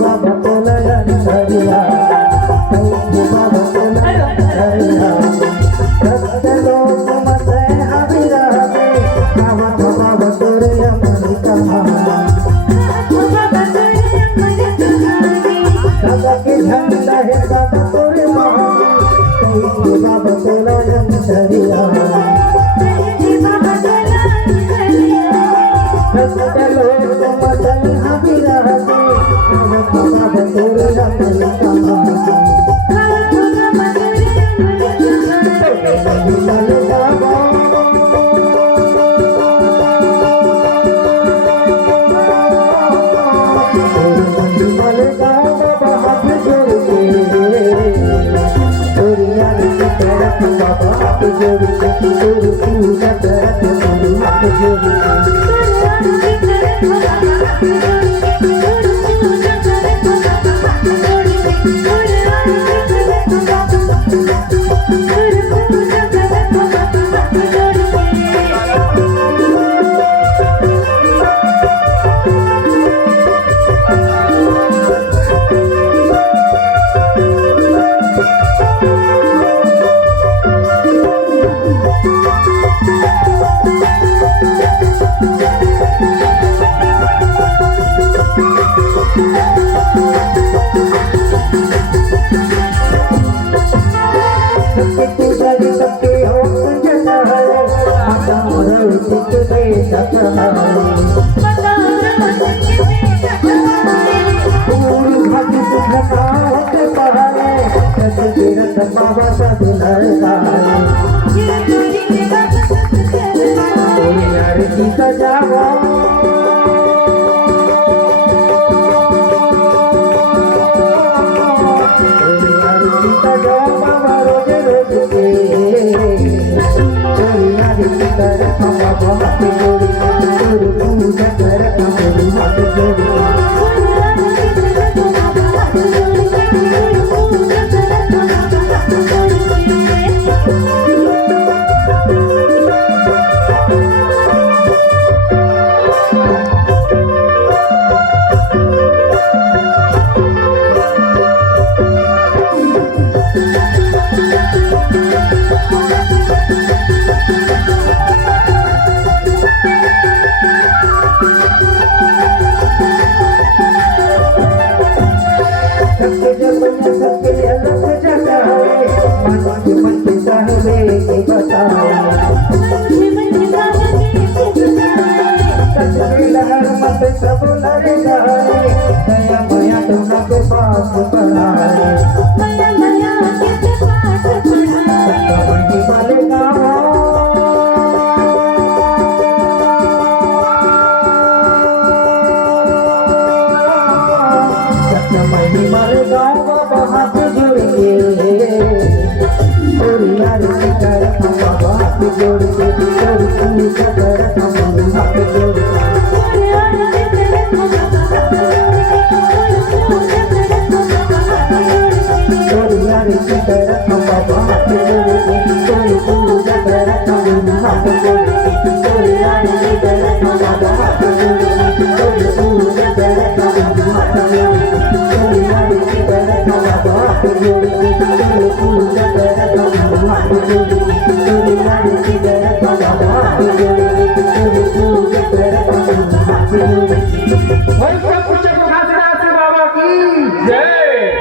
बाबा तुला धरिया बाबा तुला धरिया सत्य लोक मत अभिरामे बाबा तुरिया मनिका बाबा की झंडा है बाबा तुरे बाबा तुला धरिया सत्य लोक मत अभिरामे बाबा तुरिया मनिका बाबा सब यार की सजावा यार की सजावा रोज रोज के यार की तरह बाबा हाथ जोड़ी पूजा कर हाथ जोड़ी सब लड़ेगा दया माया तुमने के पास पढ़ाए माया माया के पास पढ़ाए वही मरेगा वही मरेगा बाबा हाथ जोड़िए और यार की तरह बाबा हाथ जोड़िए और पूजा कर हाथ जोड़िए की तरह बाबा हाथ जोड़े पूजा कर हाथ जोड़े यार की तरह बाबा हाथ जोड़े पूजा कर हाथ जोड़े यार की तरह बाबा हाथ जोड़े पूजा कर हाथ जोड़े यार की तरह बाबा हाथ जोड़े